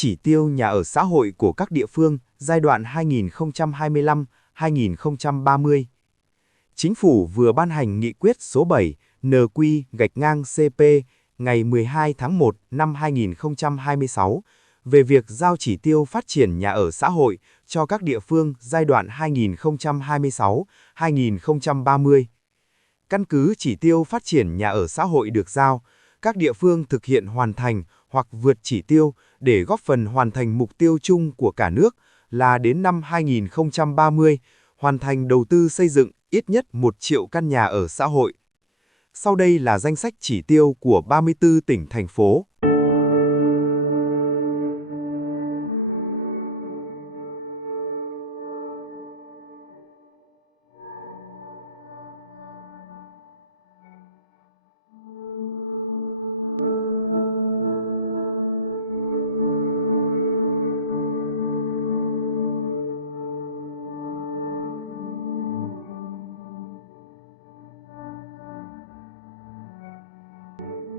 chỉ tiêu nhà ở xã hội của các địa phương giai đoạn 2025-2030. Chính phủ vừa ban hành nghị quyết số 7 NQ-CP ngày 12 tháng 1 năm 2026 về việc giao chỉ tiêu phát triển nhà ở xã hội cho các địa phương giai đoạn 2026-2030. Căn cứ chỉ tiêu phát triển nhà ở xã hội được giao, các địa phương thực hiện hoàn thành hoặc vượt chỉ tiêu để góp phần hoàn thành mục tiêu chung của cả nước là đến năm 2030, hoàn thành đầu tư xây dựng ít nhất 1 triệu căn nhà ở xã hội. Sau đây là danh sách chỉ tiêu của 34 tỉnh, thành phố.